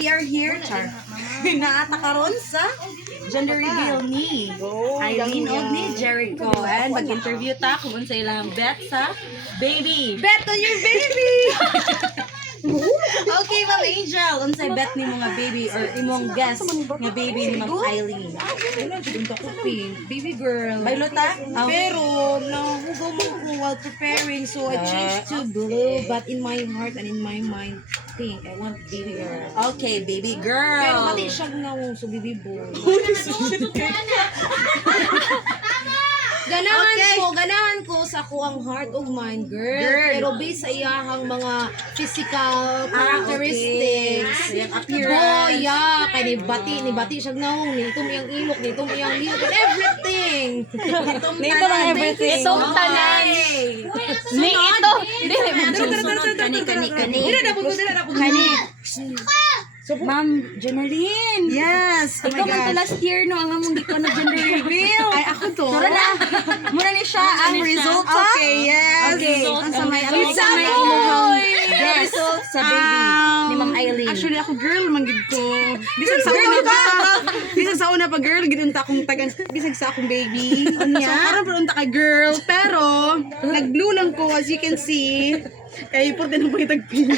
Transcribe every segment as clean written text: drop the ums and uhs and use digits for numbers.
we are here, Char. Naata karon sa gender reveal ni Eileen og ni Jericho. And mag-interview ta kung unsa ilang bet sa baby. Bet on your baby! Okay, Ma'am Angel, unsay bet ni mga baby or imong guess nga baby ni Ma'am Eileen? Wala, dito ko baby girl. Baylota? Pero, nahugaw mo ko while preparing, so I changed to blue, but in my heart and in my mind, pink. I want baby girl. Okay, baby Pero girl. mati siya nga so baby boy. Ganahan ko sa kuang heart of mine, girl. Pero based sa iyahang mga physical characteristics. Okay. Appearance. Boy, yeah. Kaya ni bati siya nga nito miyang ilok, nito miyang lihok, and everything. Nito lang everything. Itong tanan. Ni ito. Kani. Ma'am Jenaline. Yes. Ikaw man to last year no ang among giko na gender reveal. Ay, ako to. Tara na. Muna ni siya ang result. Okay, yes. Okay. Ang sa may Boy! result sa baby ni Ma'am Eileen. Actually, ako girl, manggid ko. Bisag sa una pa. Bisag sa una pa, girl, ginunta akong tagan. Bisag sa akong baby. So, karon pa unta ka girl. Pero, nag-blue lang ko, as you can see. Kaya iport din ang pangitag-pink.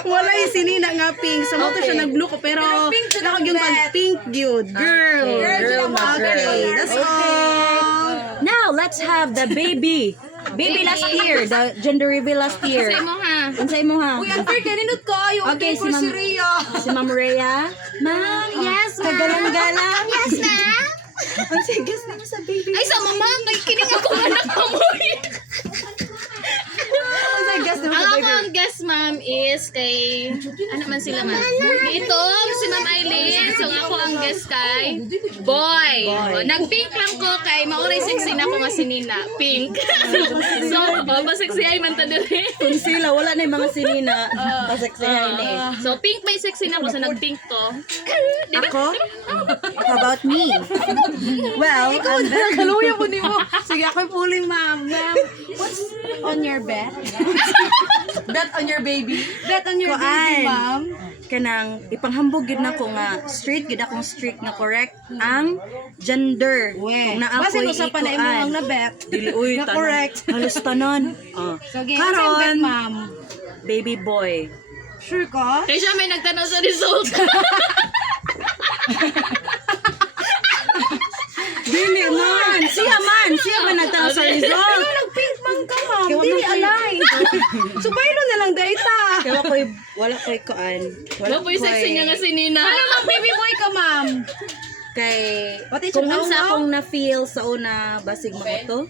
Wala yung sinina nga pink. So, mo to siya nag-blue ko. Pero, nakag yung pink gyud. Girl. Okay, that's all. Now, let's have the baby. Baby last year, the gender reveal last year. Unsay mo ha? Uy, unfair ka ninot ko. Yung Okay, for si Rhea. Si Ma'am Rhea. Ma'am, yes, kagalang-galang. Yes, ma'am. Unsay guess mo sa baby? Ay sa mama, kining ako anak mo. Unsay guess mo Ang sa ako baby? ang guess ma'am is kay ano man sila ma'am? Ito si Ma'am Eileen. So ako ang guess kay Boy. Oh, nag-pink lang ko kay mauray sexy na ko nga si Nina. Pink. So, ba sexy ay man ta diri. Kung sila, wala na yung mga sinina. Paseksihan ni. So pink by sexy na ko sa nag-pink to. Ako? How about me? Well, I'm very... Kaluya po ni mo. Sige, ako'y puling, ma'am. Ma'am, what's on your bet? Bet on your baby. Bet on your baby, ma'am. Kanang ipanghambog gid nako nga straight gid akong strict nga correct ang gender. Kung naa Basin ko'y ko sa panay mo ang na-bet. Dili uy Na tanan. correct. Halos tanan. Oh. So, game, what's your bet, Karon, ma'am? baby boy. Sure ka? Kaya siya may nagtanong sa result. Dili man. Siya man nagtanong sa result. Nag-pink man ka, ma'am. Dili alay. So, bayro na lang data. Kaya wala ko'y kuan. Wala po yung sexy niya nga si Nina. Ano lang, baby boy ka, ma'am? Kay Pati kung siya unsa daw, akong na-feel sa una basig mo to.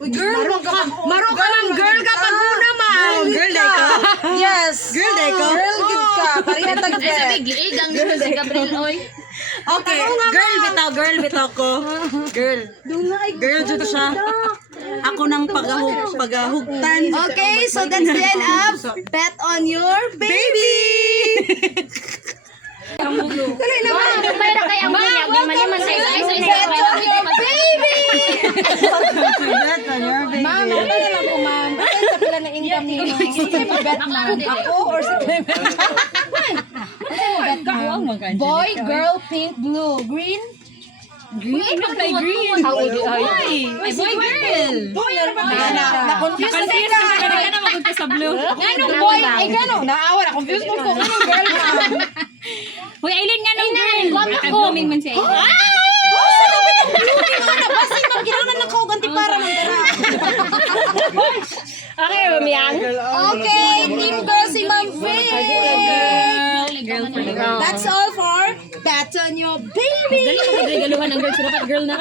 Uy, girl, maro ka, ma'am. Girl ka pag una, ma'am. Girl day ka. Yes. Girl day ka. Girl, gid ka. Parihan Ay tag-bet. sabi, giigang dito si Gabriel Oy. Okay, girl bitaw ko. Girl. Girl jud siya. Ako nang pagahugtan. Okay, so that's the end of Bet on Your Baby! Dali na, ma'am! May na kaya ang bunya, gimana man sa isa. Bet on Your Baby! Bet on your baby. Ma'am, ano na lang po, ma'am? Bakit sa pila na income niyo? Sige mo bet, ma'am. Ako or si Clement? Ano mo bet, ma'am? Boy, girl, pink, blue, green? Green? Kay green. How old are you? Ay, boy, girl. Boy, ano ba? Na-confuse na sila. Kaya na magod sa blue. Anong boy? Ay, gano'n. Naawa, na-confuse mo ko. Anong girl, ma'am? Hoy, Aileen nga nung girl. Nag-blooming man siya. Basin, ma'am. Ginaunan ng kauganti para mandara. Okay, mamiyang. Okay, team girl si Ma'am Faye. Girl for the girl. That's all for Bet on Your Baby. Dali mo magregaluhan ng girl. So, dapat girl na.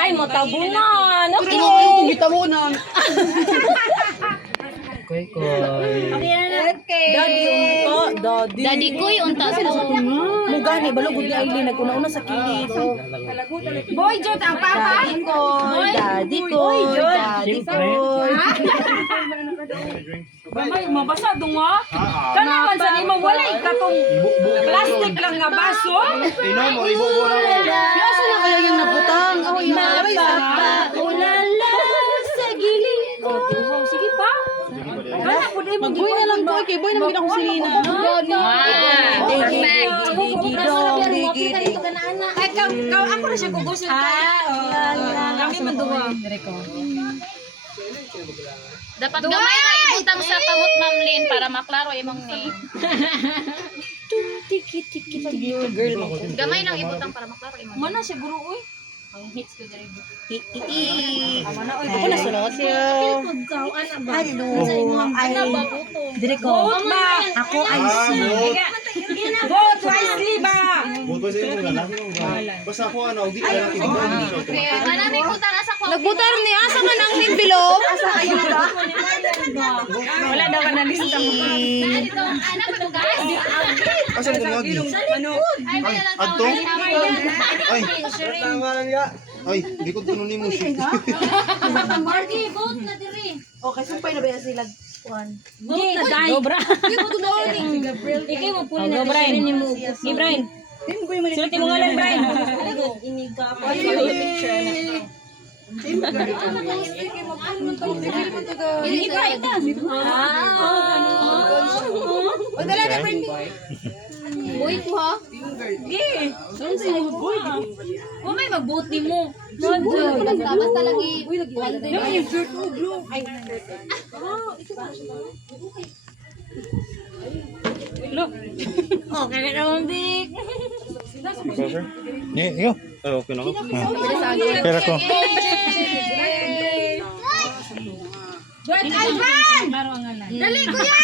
Ay, matabungan. Okay. Kita mo na. Okay. Daddy ko'y unta ko. Mugani balog ug Eileen naguna-una sa kilid. Boy, Jod, ang papa. Daddy ko. Daddy ko. May mabasa dong ha? Kana man sa nimo wala ikatong plastic lang nga baso. Inom o ibubo na mo. Asa na kayo yung naputang? Oh, yung Ulala sa gilid. Sige pa. Kana pud Mag-boy na lang ko. Kay boy naman ako si Nina. Perfect. Ako na siya gugusin ka. Kami maduwa. Dapat gamay na ibutang sa kamot Ma'am Lynn para maklaro imong name. Gamay lang ibutang para maklaro imong name. Mana siguro uy. Ang hits ko diri. Ako na sunod. Ako ay Vote wisely ba? Buto sa iyo lang. Basta ako ano, di kaya natin. Manami ko tara sa coffee. Nagbutar ni asa man ang envelope. Wala daw ka na lista mo. Dito anak ko guys. Asa mo lagi? Ay may lang Adto? Ay. Ay, di ko tununin mo shit. Marky, vote na diri. Okay, sumpay na ba yan sila? Vote na dai. Dobra. Ikay mo puli na Brian. Ni Brian. Sulti mo ngalan Brian. Dili ba ito? Boy ko ha. O may mag-vote ni mo. Basta lagi. Okay na naman Vic. Yo. Okay na ako. Pera ko. Dali kuya.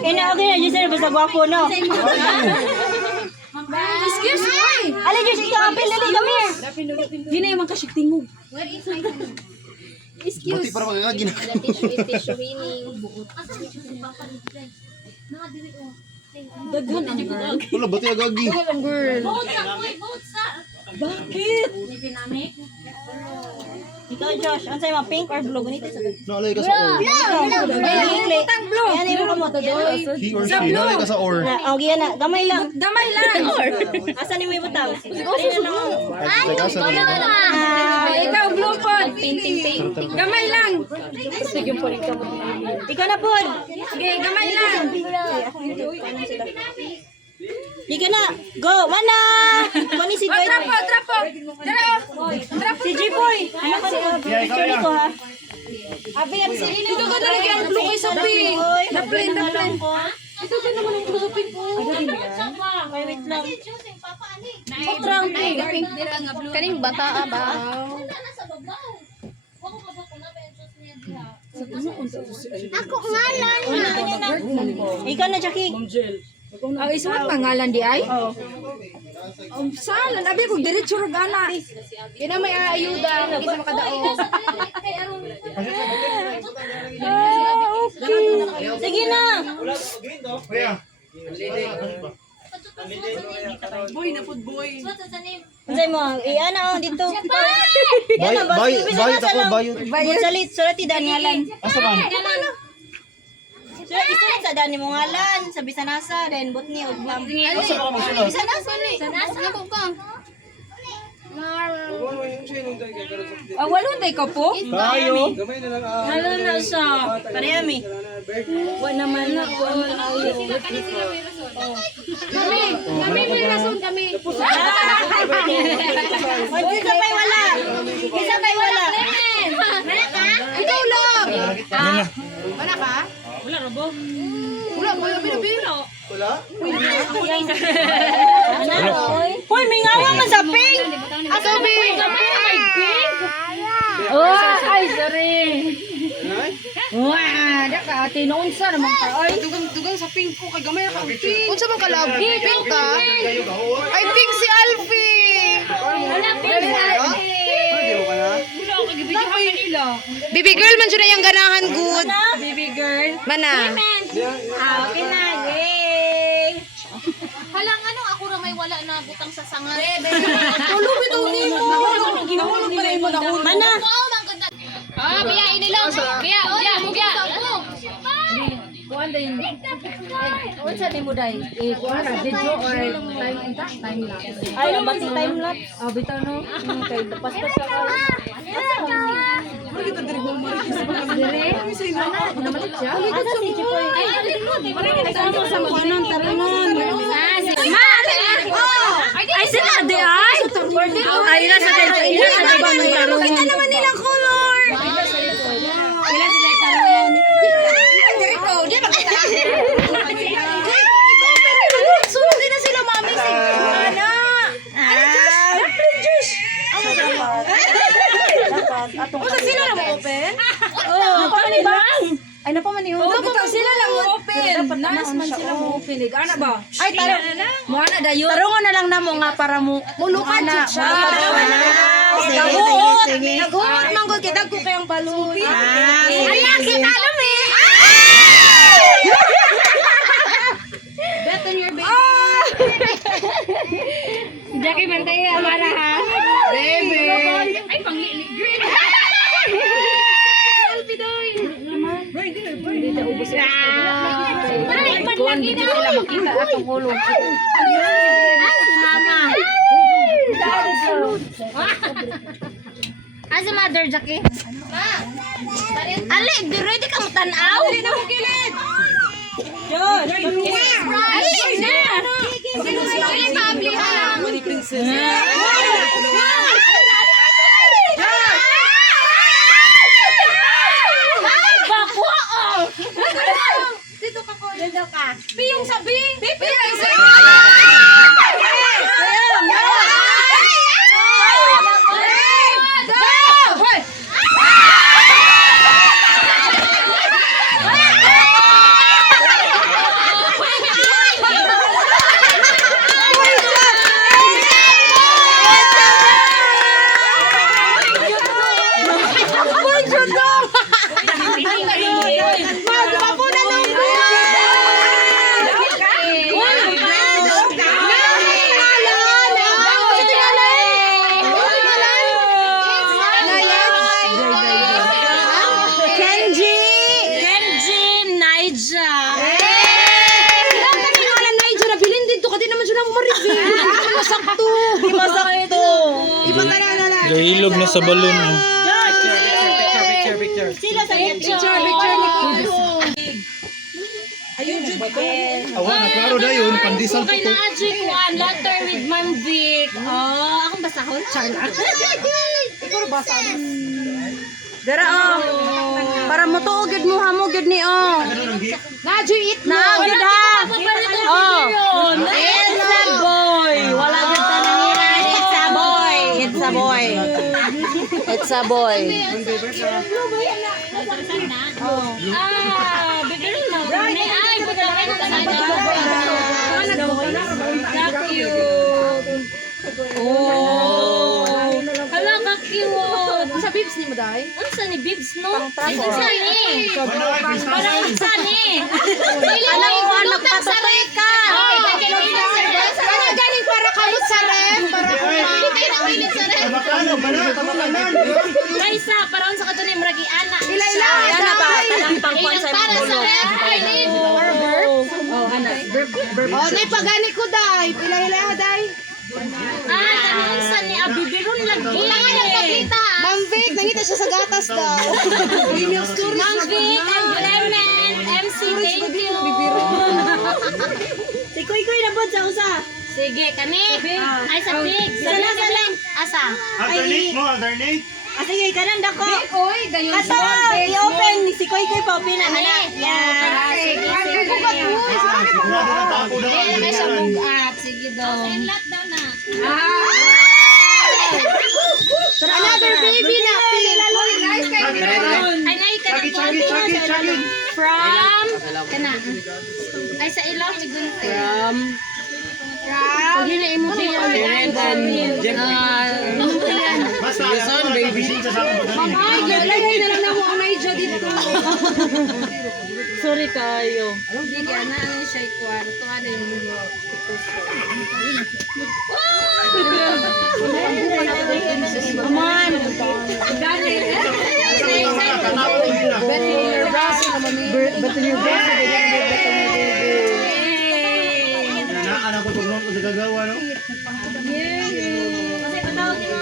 Ina, okay na, Giselle, basta gwapo, no? Excuse me. Ala, Giselle, ikaw apel, dali, come here. Di na yung kasikting mo. Where is my phone? Buti para magagagin. Tissue winning. Wala, buti agagi. Vote sa boy, vote sa. Ikaw, Josh, ano sa'yo, pink or blue? Ganito sa Naalay ka sa or. blue. Yan, yung kamot. He or she. Naalay ka sa or. Oh, giyan na. Gamay lang. Damay lang. Asan ni mo ibutang? Ay, sa kasa dito. Ikaw blue pod. Painting. Gamay lang. Ikaw na, Paul. Sige, gamay lang. Ika na. Go. Mana. Kani si Joy. Trapo. Si Jipoy. Ano ka niya? Picture nito, ha? Abi, ang silin. Ito ka talaga ang blue kay sabi. Na-plain. Ito ka naman ang blue sa pink ko. Ay, wait lang. Patrang pink dira nga blue. Kaning bata ba? Ako ngalan. Ikaw na, Jackie. Ang isuot pangalan di ay? Ang salan, abi ko diretso ra gana. Kina may ayuda kung isa makadaog. Sige na. Kuya. Boy na food boy. Unsay mo? Iana, dito. Bayot ako, bayot. Sulat ti Danialan. Asa man? Isulat sa Dani mo ngalan. Sa Bisanasa. Then, butni, uglam. Asa ka magsulat? Bisanasa ni. Ako kang. Walo day ka po? Tayo. Wala na siya. Parehami. Wala naman na po. Kami may rason kami. Isa pa'y wala. Isa pa'y wala. Ikaw lang. Wala ka? Wala rabo. Wala mo yung binabiro. Hoy, may ngawa man sa pink. Asabi! Ay, sorry. Wah, da ka ate noon sa naman ka. Ay, Dugang sa pink ko. Kay gamay ako pink. Unsa man ka love? Pink ka? Ay, pink si Alfie! Baby girl, man siya yung ganahan good. baby girl. Mana? Okay na. Yay. Halang ano ako ra may wala na butang sa sangan. Mana? Wow, ang ganda. Biya inilaw. Biya. Kuan din. Unsa ni mo dai? Kuan na video or time lapse. Ay, ang bati time lapse. Bitaw no. Kay paspas ka. Asa si Chipoy? Ay, Sa kuanon tarangon. Ay, sila, di ay? Ay, nasa dito. Kita naman nilang color. Ilan sila tarangon? Jericho, di ba kita? Sunod din na sila, mami. Ana. Usa sila na mo-open? Ay, napamanihon. Dapat sila lang open. Nas man sila mo open. Ana ba? Ay, Mo ana dayon. tarungon na lang na mo nga para mo mulukan siya. Naghuot. Naghuot manggol kita ko kayang balon. Ayan, kita alam eh. Bet on your baby. Jackie bantay amara ha. Baby. Ay, panglili. Green. Kuan dito sila makita atong hulog. Asa mother Jackie? Ali, di ready ka mo tanaw? Dili na mo kilid. Ay, na. Ay, pabli ha. Piyong sabi. Piyong sabi. Gahilog na sa balon. Sila sa picture. Awan, naklaro na yun. Pandisal Kay ko. na Ajik one, letter with Ma'am Vic. Oh, akong basahon. Charla. Dara para mo to gid mo hamo gid ni Nadyo it na gid ha. Oh. It's a boy. Wala gid ta nangiran. It's a boy. It's a boy. It's a boy. Bigyan mo. Ay, pagkain ko na. Cute. Oh. Hala, ka-cute. Sa bibs ni mo dai. Unsa ni Bibs, no? Pang-trapo. Unsa ni? Parang unsa ni? Ano ko anak patutoy ka. Galing para kamot sa rem para Makano, tamanan. Kaisa, para unsa ka to ni murag ana. Ila ana ba tanang pangkuan sa Para sa red. Oh, nay pagani ko dai. Ila dai. Kani unsa ni abibiron lagi. Kailangan ng pagkita. Ma'am Vic, nangita siya sa gatas daw. Ma'am Vic, and Clement, MC, thank you. Si Kuy na bod sa usa. Sige, kani. Ay, sa pig. Sala. Asa? Alternate. Sige, kanan dako. Oy, gayon. Kato, i-open ni si Kuy pa open na. Yan. Sigurado na tapo na ang ganyan. Sige daw. Another baby na. Ay, nay, kanang Chagit. From, kana. Ay, sa ilaw, sigunte. Pwede na imutin Basta, baby. Sa akong pagkain. Ay, lagay na lang na mo ang naidya dito. Sorry kayo. Hindi ka na ano siya kwarto. Ano yung Come on. Bet in your braso na mami. Bet in your braso. Anak ko pag ko sa gagawa, no?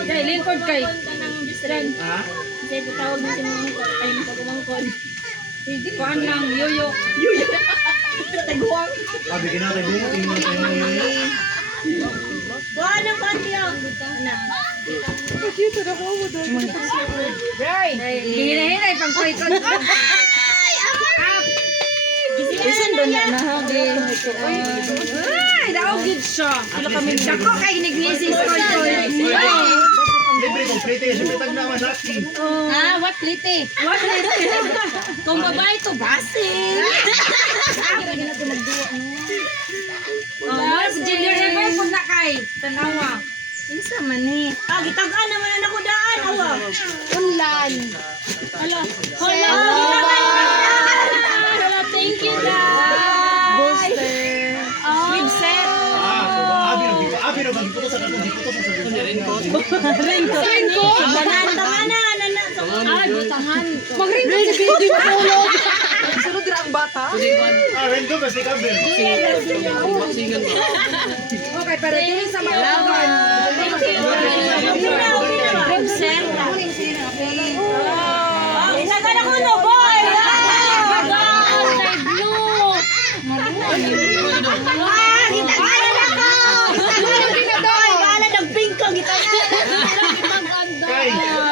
Dahil, Linford kay. Ha? Kasi tatawag na si Mami ko. Ay, pagumangkod. Kuan lang, yoyo. Sabi kinatay mo, tingnan tayo. Buwan ng konti oh. Ano? Hinahinay pang kuikon. Isan doon na nahagi. Ay, naugid siya. Dako kay nignisis ko. Libre complete, siyempre tag naman laki. Ah, what lite? What lite? Kung babae to, basin. Mas junior ever po na kay. Tanawa. Isa man ni. Ah, gitagaan naman ang nakudaan. Awa. Unlan. Hala. Hala. Hala. Thank you guys. Booster. With set. Abi na bagito sa kanto, dito sa sabi. Ringko. Tangan na. Ah, butangan. Mag-ringko si baby mo. Sunod na ang bata. Rendo kasi kabel. Okay, pero dili sa maglaban. Set. Inagan ako no, boy! Kay Blue! Gitagan ako! Wala nag-pink ka, gitagan. Kay,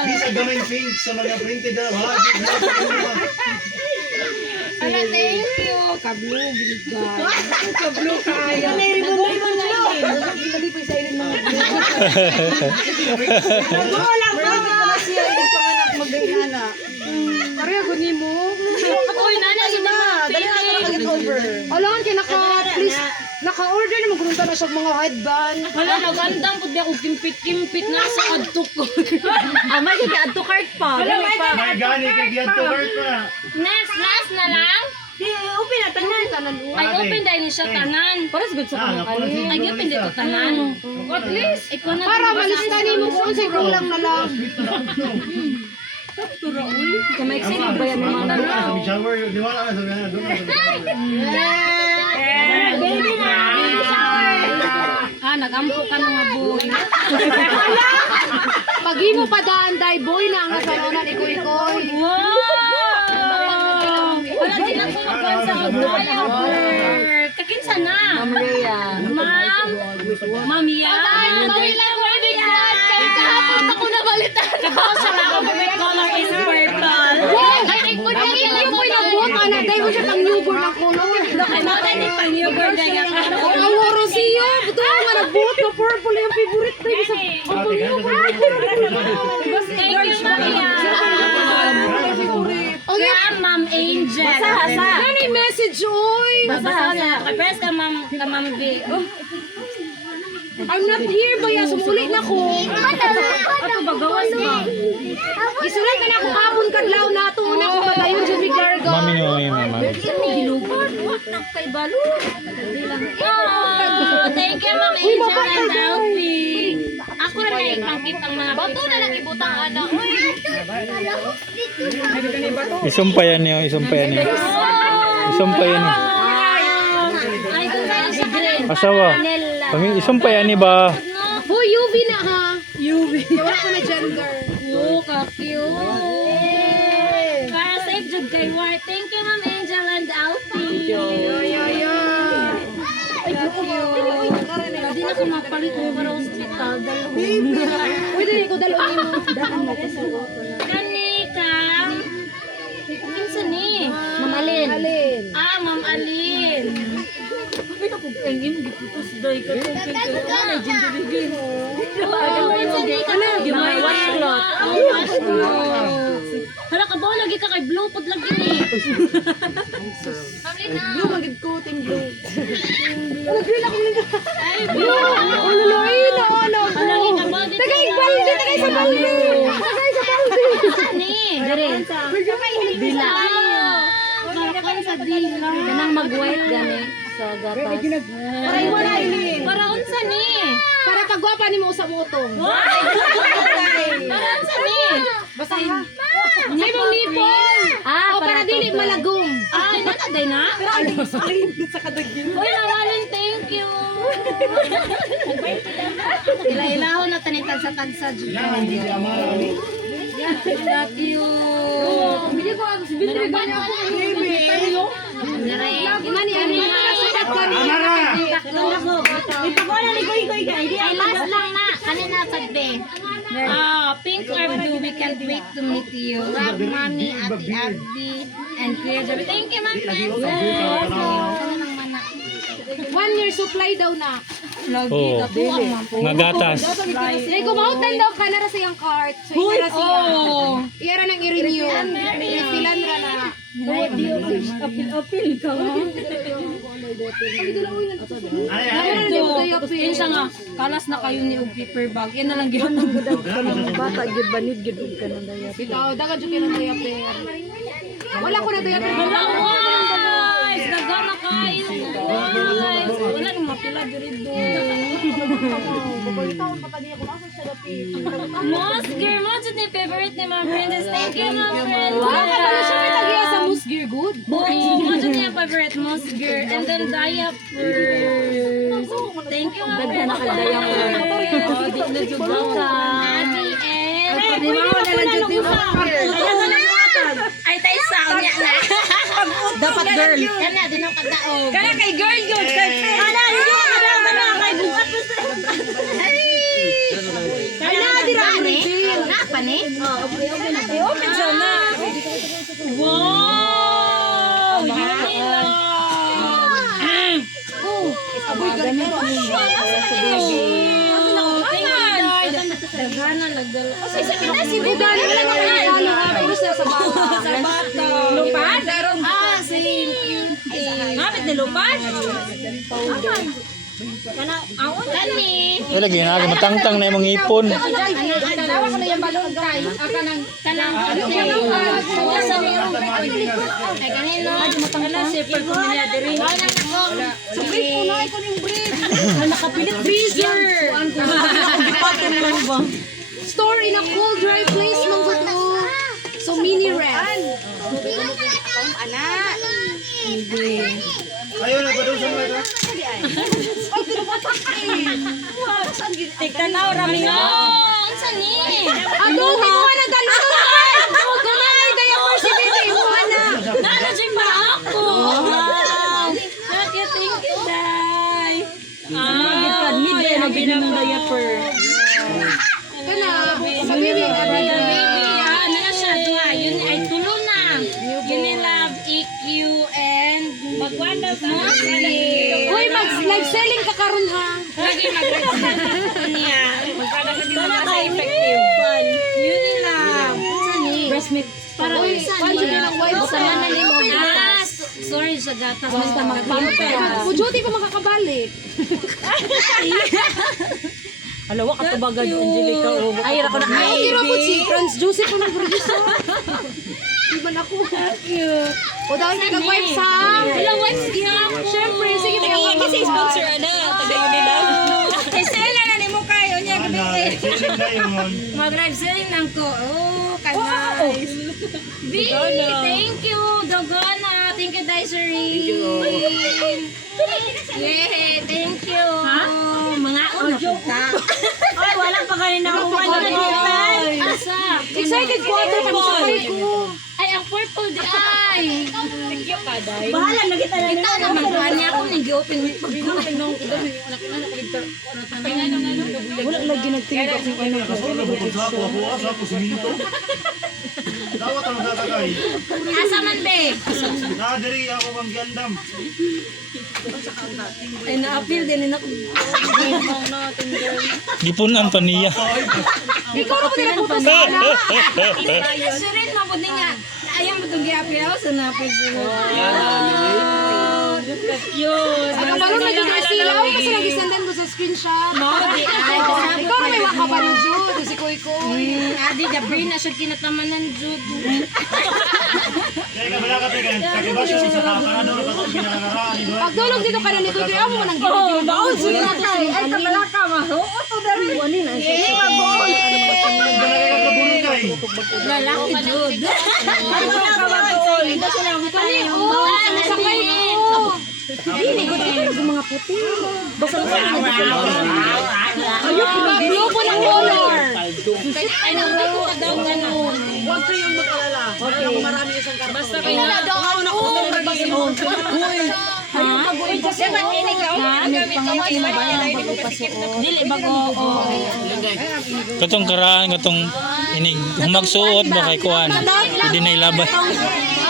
di sa gamay pink sa mga printed na wala. Hala, thank you. Kablo, biligay. Kablo kaya. Ribon lang. Wala ba? Siya ay panganak magdayana. Pareha ko ni mo. Uy, nana, Dali na ako nakagit over. Alangan kay please, naka-order naman kurunta na siya mga headband. wala, nagandang po di ako kimpit-kimpit na sa adto ko. Amay kay adto cart pa. May gani kay Giat to work pa. Next, last na lang. Di, open na tanan. Ay, open dahil ni siya tanan. Paras good sa Ah, nakuha Ay, open dito tanan. At least, ikaw na. para malista ni mo kung sa kulang na lang. Kamay kasi bayan mo na lang. Sabi shower, di wala na sabi na doon. Baby na. Baby shower. Ah, nagampo ka ng boy. Pag mo pa daan day boy na ang nasaronan ikoy-ikoy. Wow! Wala din ako magkaroon sa outdoor. Kakinsa na? Ma'am? Ma'am yan? Kahapon ako nabalitan. Kabaw sa mga favorite color is purple. Ay, ko na buhat ka na. Dahil mo siya pang newborn ang color. Ay, mo na din pang newborn na nga. Ang Rosio, buto nga nagbuhat ka purple yung favorite. Dahil sa Thank you, Ma'am yan. From Ma'am Angel. Basa. Ano yung message, oy? Basa. Press ka, Ma'am B. I'm not here ba ya? Sumulit na ko. Ato ba, gawas ba? Isulat na ako kapon kadlaw na ito. Una ko patayon sa Big Largo. Gilugod. Kay Balo. Oh, thank you, Ma'am Angel and Alfie. Ako na lang ipangkit ang mga bato na lang ibutang anak. Isumpayan niyo, isumpayan niyo. Isumpayan niyo. Ay, kung saan si Green. Asawa. Kami isumpayan ni ba? Oh, UV na ha. UV. Wala ko na gender. Oh, ka-cute. Para safe jud kay War. Thank you, Ma'am Angel and Alfie. Hindi na ko mapalit mo para hospital. Pwede ko dalawin mo. Kanika. Kinsa ni? Ma'am Alin. Ah, Ma'am Alin. Kapit ako ang giputos doy ka kung kinsa na gender. Oh, kinsa ni ka na? May washcloth. Hala ka ba lagi ka kay blue pud lagi ni. Blue, magid ko, team blue. Ay, blue. Ay, no. Lagi ka ba dito? Tagay sa balde. Ni. Dire. Bila. Barakan sa dila. Kanang mag-white gani sa gatas. Para wala ini. Para unsa ni? Para kagwapa ni mo sa motong. Para unsa ni? Basta ha. May mong nipon. O para dili malagom. Ay, nataday na? Pero ano sa kadagin. Uy, Mamalin, thank you. Ila-ilaho na tanitan sa tagsad. Yan, hindi amara. Love you. Bili ko ako. Bili ko ako. Imani, sukat ko. Ay, last lang na. Kanina pagbe. Pink or blue, we can't wait to meet you. Love, Mami, Ate Abby, and Kuya Javi. Thank you, Mami. One year supply daw na. Oh. Nagatas. Dahil kumautan daw ka na sa iyang cart. So, iyara siya. Iyara nang i-renew. Ipilan ra na. Apil ka. Isa nga, kalas na kayo ni og paper bag. Yan na lang gihapon ko daw. Bata gid banid gid ka nang daya. Bitaw, daga jud kay nang diaper. Wala ko na diaper. Guys, daga na kayo. Guys, wala nang mapila diri do. Mosgir, mo jud ni favorite ni Ma'am Princess. Thank you, Ma'am Princess. Wala siya may tagiya sa Musgir good. Oo, mo jud niya favorite Mosgir. And then diapers. Thank you, Ma'am Princess. Di na jud daw. Ay, tayo sound niya na. Dapat girl. Kana din ang kadaog. Kaya kay girl yun. Ana, yun. Ana, kay bukat. Kana dira ni. Na pa ni? I-open siya na. Wow! Isa ka si Bugan wala na regalo ha. Puro sa bata. Lupad? Same. Mapit na lupad? Kani. Ay, lagi na. Matangtang na yung mga ipon. Tawa ko na yung balon kay. Kanang ay kanino. Wala, sipper ko niya diri. Sa brief ko na ko ning brief. Nakapilit freezer. Store in a cool dry place man gud mo. So mini ref. Ayaw na ba doon sa mga Tigtanaw, rami nga. Unsa ni? Ano ko na ganito? Gamay daya ko si baby mo na. Nana dyan pa ako. Thank you, Day. Midday na binang diaper. Kana sa baby Ano na siya? Yun ay tulo na. Unilab, EQ, and magwanda sa Hoy, mag-live selling ka karon ha. lagi mag-represent niya. Ito na ka-effective. Unilab. Breast milk. Para Hoy, paano din ang wife sa sorry sa gatas. Basta magpamper. Kung duty ko makakabalik. Alawa ka tubagad Angelica o. Ay ra ko na. Ay, okay ra po si Franz Joseph ang producer. Iban ako. O dahil ka wife sa. Wala wipes niya. Siyempre, sige na yung Kasi sponsor na. Taga-Unilab. Isela na ni mo kayo niya. Mag-live selling lang ko. Oh, ka-nice. B, thank you. Dogana. Thank you, Daisery. Yay, thank you. Ha? Mga audio ka. Ay, wala pa kanina ako Asa? excited ko ito pag sabay ko. Ay, ang purple di ay. Thank you ka, Dai. Bahala na kita na. Ito naman, kanya ako nag-open with pag-open nung Wala lagi nagtingin ko kung ano. Dawat ang gagagay. Asa man, be? Nadiri ako bang gandam. Ay, na-appeal din ako. Gipunan pa niya. Ikaw na po nila puto sa ala. Surit, mabud niya. Ayaw mo itong i-appeal ako sa na-appeal sila. Cute. Ano lalo na dyan sila. Ako kasi nag-isandan ko sa screenshot. Ikaw na may waka pa ni Jude. Si Koy Koy. Adi, gabi na siya kinatamanan, Jude. Kaya ka bala ka pigan. Kakibasyo siya sa ano na ba pinangaraan ni Duan. Pagdulog dito ka na ni Koy Koy. Ako mo nang gilid. Baon sila na kay. Ay, kabala ka, mahuot to dari. Wani na. Dala ka kabulong kay. Lalaki, Jude. Ano na ka mag-all? Ito sila ang Kani, oh, sakay ko. Hindi ko dito mga puti. Basta Ayun, globo ng color. Ay, nagbago ka daw ganun. Huwag kayong mag-alala. Okay. Ako marami isang karton. Basta kayo. Dili bago. Katong karaan, katong inig humagsuot ba kay kuan. Hindi na ilabas.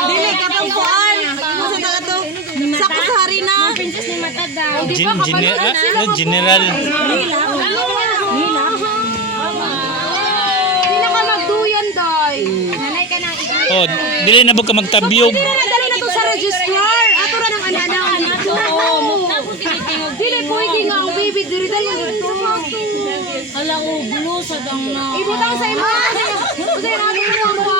Dili katong kuan. Masa ta to? Sakto sa harina. Princess ni Mata daw. General. Pinaka magduyan doy. Nanay ka na Oh, dili na ba ka magtabyog? Dali na to sa registrar. Ato ra ng ana-ana. Dili pwede nga ang baby diri dali dito. Hala, blue sa dang na. Ibutang sa imo. Usa na mo